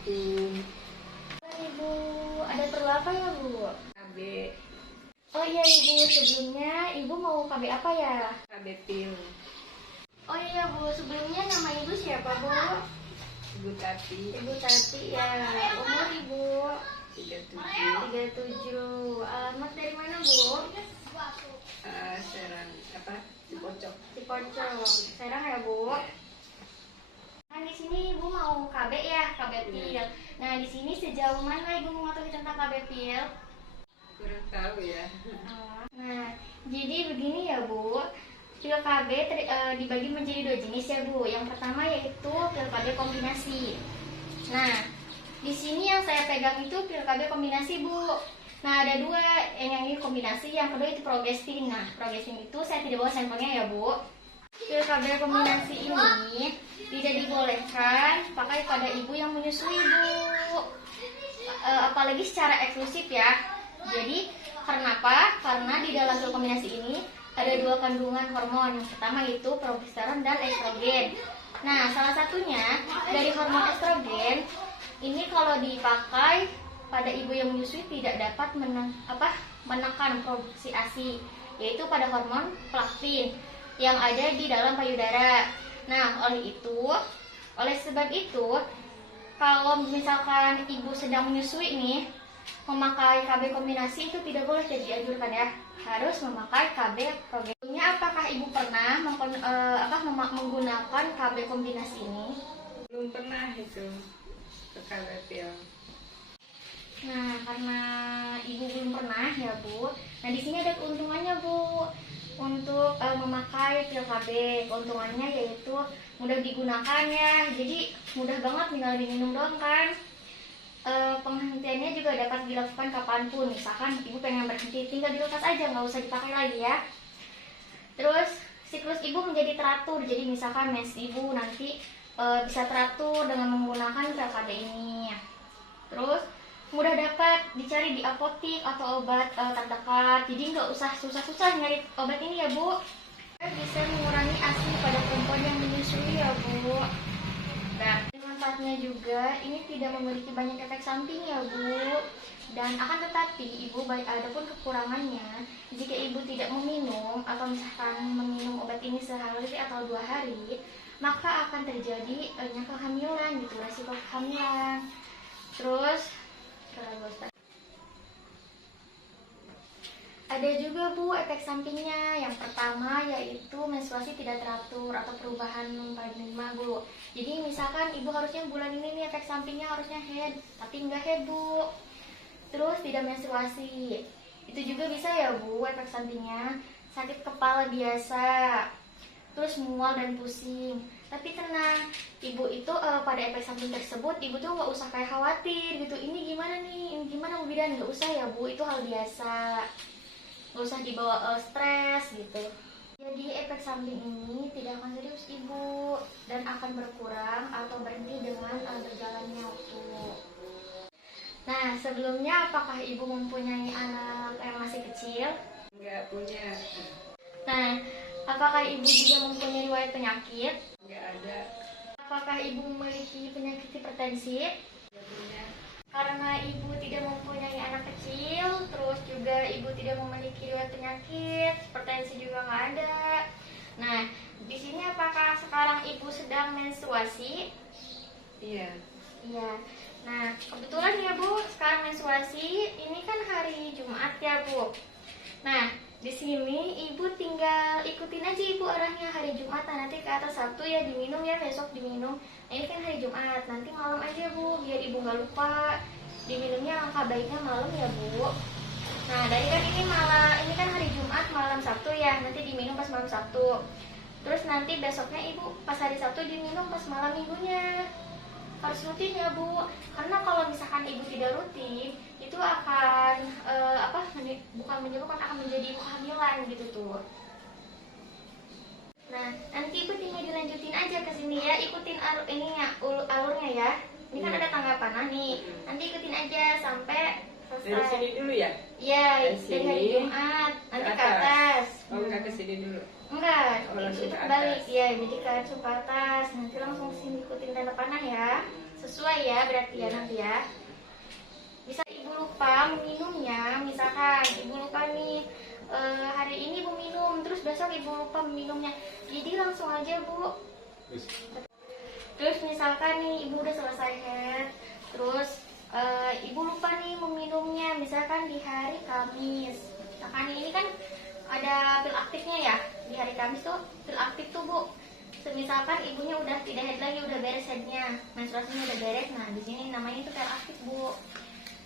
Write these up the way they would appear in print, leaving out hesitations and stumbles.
Assalamualaikum. Ibu, ada perlu apa ya Bu? KB, Oh iya Ibu, sebelumnya Ibu mau KB apa ya? KB Pil, Oh iya Bu, sebelumnya nama Ibu siapa Bu? Ibu Tati, Ibu Tati ya. Umur Ibu 37, 37. Alamat dari mana Bu? Serang, Cipocok. Cipocok. Serang ya Bu? Nah di sini Ibu mau KB ya, KB Pil. Nah di sini sejauh mana Ibu mengetahui tentang KB Pil? Kurang tahu ya. Nah, jadi begini ya Bu, pil KB dibagi menjadi dua jenis ya Bu. Yang pertama yaitu pil KB kombinasi. Nah, di sini yang saya pegang itu pil KB kombinasi Bu. Nah, ada dua, yang ini kombinasi, yang kedua itu progestin. Nah, progestin itu saya tidak bawa sampelnya ya Bu. Pil KB kombinasi ini tidak dibolehkan pakai pada ibu yang menyusui Bu. Apalagi secara eksklusif ya. Jadi karena apa? Karena di dalam pil kombinasi ini ada dua kandungan hormon. Yang pertama itu progesteron dan estrogen. Nah, salah satunya dari hormon estrogen ini kalau dipakai pada ibu yang menyusui tidak dapat menekan produksi ASI, yaitu pada hormon prolaktin yang ada di dalam payudara. Nah, oleh sebab itu, kalau misalkan ibu sedang menyusui nih, memakai KB kombinasi itu tidak boleh, jadi dianjurkan ya, harus memakai KB progestinnya. Apakah ibu pernah menggunakan KB kombinasi ini? Belum pernah itu ke KB Pil. Nah, karena ibu belum pernah ya Bu. Nah, di sini ada keuntungannya Bu untuk memakai pil KB. Keuntungannya yaitu mudah digunakan ya. Jadi mudah banget, tinggal diminum doang kan. Penghentiannya juga dapat dilakukan kapanpun. Misalkan ibu pengen berhenti, tinggal dilepas aja, nggak usah dipakai lagi ya. Terus siklus ibu menjadi teratur. Jadi misalkan mens ibu nanti bisa teratur dengan menggunakan pil KB ini. Terus mudah dapat dicari di apotik atau obat terdekat. Jadi nggak usah susah-susah nyari obat ini ya Bu. Bisa mengurangi ASI pada perempuan yang menyusui ya Bu. Nah, manfaatnya juga ini tidak memiliki banyak efek samping ya Bu. Dan akan tetapi ibu ada pun kekurangannya. Jika ibu tidak meminum atau misalkan meminum obat ini sehari atau 2 hari, maka akan terjadi kehamilan gitu, resiko kehamilan. Terus ada juga Bu efek sampingnya. Yang pertama yaitu menstruasi tidak teratur atau perubahan paradigma Bu. Jadi misalkan ibu harusnya bulan ini nih efek sampingnya harusnya head, tapi enggak head Bu. Terus tidak menstruasi. Itu juga bisa ya Bu efek sampingnya. Sakit kepala biasa. Terus mual dan pusing. Tapi tenang, ibu itu pada efek samping tersebut ibu tuh nggak usah kayak khawatir gitu. Ini gimana nih? Ini gimana Bu Bidan? Nggak usah ya Bu, itu hal biasa. Nggak usah dibawa stres gitu. Jadi efek samping ini tidak akan serius ibu dan akan berkurang atau berhenti dengan berjalannya waktu. Nah, sebelumnya apakah ibu mempunyai anak yang masih kecil? Enggak punya. Nah, apakah ibu juga mempunyai riwayat penyakit? Enggak ada. Apakah ibu memiliki penyakit hipertensi? Enggak punya. Karena ibu tidak mempunyai anak kecil, terus juga ibu tidak memiliki riwayat penyakit, hipertensi juga nggak ada. Nah, di sini apakah sekarang ibu sedang menstruasi? Iya. Iya. Nah, kebetulan ya Bu, sekarang menstruasi, ini kan hari Jumat ya Bu. Nah, di sini ibu tinggal ikutin aja ibu arahnya hari Jumat. Nah, nanti ke atas Sabtu ya diminum ya, besok diminum. Nah, ini kan hari Jumat, nanti malam aja Bu, biar ibu nggak lupa. Diminumnya langkah baiknya malam ya Bu. Nah, dari kan ini kan hari Jumat malam Sabtu ya, nanti diminum pas malam Sabtu. Terus nanti besoknya ibu pas hari Sabtu diminum pas malam minggunya. Harus rutin ya Bu, karena kalau misalkan ibu tidak rutin itu akan bukan menyebabkan, akan menjadi ibu kehamilan gitu tuh. Nah, nanti ibu tinggal dilanjutin aja ke sini ya, ikutin alurnya ya. Ini kan ada tangga panah nih, nanti ikutin aja sampai selesai. Dari sini dulu ya? Iya, dari hari sini, Jumat nanti ke atas. Oh, enggak ke sini dulu. Enggak, Oh, langsung itu ke kebalik atas. ya, jadi langsung ke atas. Nanti langsung sini ikutin tanda panah ya. sesuai ya berarti ya Iya. nanti ya. Bisa ibu lupa meminumnya, misalkan ibu lupa nih hari ini ibu minum, terus besok ibu lupa meminumnya, jadi langsung aja bu. Terus misalkan nih ibu udah selesai head, terus ibu lupa nih meminumnya, misalkan di hari Kamis. Misalkan ini kan ada pil aktifnya ya, di hari Kamis tuh pil aktif tuh bu. Misalkan ibunya udah tidak head lagi, udah beres headnya, menstruasinya udah beres, nah di sini namanya itu pil aktif bu.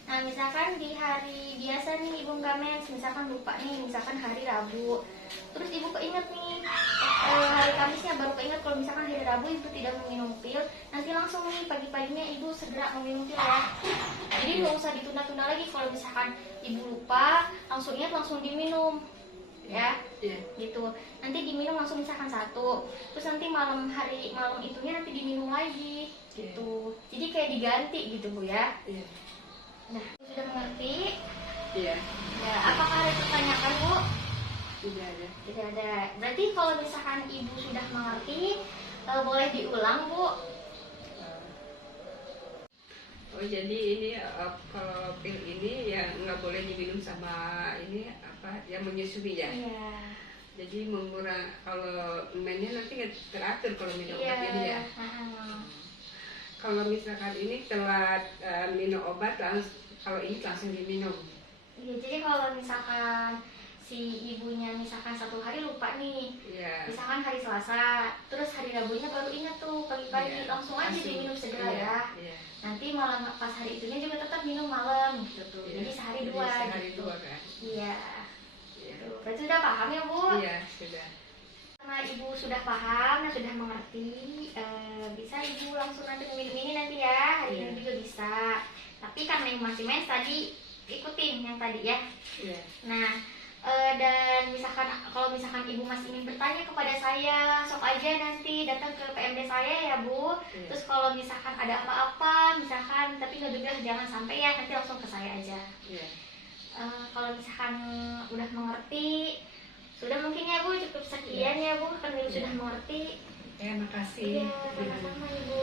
Nah misalkan di hari biasa nih ibu nggak mens, misalkan lupa nih, misalkan hari Rabu, terus ibu keinget nih hari Kamisnya baru keinget kalau misalkan hari Rabu ibu tidak meminum pil, nanti langsung nih pagi-paginya ibu segera meminum pil ya. Jadi nggak usah ditunda-tunda lagi, kalau misalkan ibu lupa langsung ingat langsung diminum ya. Iya. Gitu, nanti diminum langsung misalkan 1, terus nanti malam itunya nanti diminum lagi gitu. Jadi kayak diganti gitu bu ya. Iya. Nah, sudah mengerti? Iya. Ya, apakah ada pertanyaan bu? Tidak ada. Tidak ada. Berarti kalau misalkan ibu sudah mengerti, boleh diulang bu. Oh jadi ini kalau pil ini ya nggak boleh diminum sama ini apa yang menyusui ya. Iya. Jadi mengurang kalau mainnya nanti nggak teratur kalau minum Iya. obat ini ya. Kalau misalkan ini telat minum obat kalau ini langsung diminum. Iya, jadi kalau misalkan si ibunya misalkan 1 hari lupa nih, Iya. misalkan hari Selasa, terus hari Rabunya baru ingat tuh pagi-pagi, Iya, langsung aja langsung. diminum segera Iya, ya. iya. Nanti malam pas hari itunya juga tetap minum malam gitu tuh. Iya. Jadi sehari Jadi 2 sehari gitu. 2 kan. Iya. Iya. Tuh, berarti sudah paham ya bu? Iya sudah. Karena ibu sudah paham dan sudah mengerti, bisa ibu langsung nanti minum ini nanti ya, hari ini Iya. juga bisa. Tapi karena yang masih mens tadi ikutin yang tadi ya. Iya. Nah, dan misalkan kalau misalkan ibu masih ingin bertanya kepada saya, sok aja nanti datang ke PMD saya ya bu. Iya. Terus kalau misalkan ada apa-apa, misalkan tapi nggak gegah jangan sampai ya, nanti langsung ke saya aja. Iya. Kalau misalkan udah mengerti, sudah mungkin ya bu, cukup sekian ya bu, karena ibu sudah mengerti. Ya makasih. Iya, sama-sama ibu.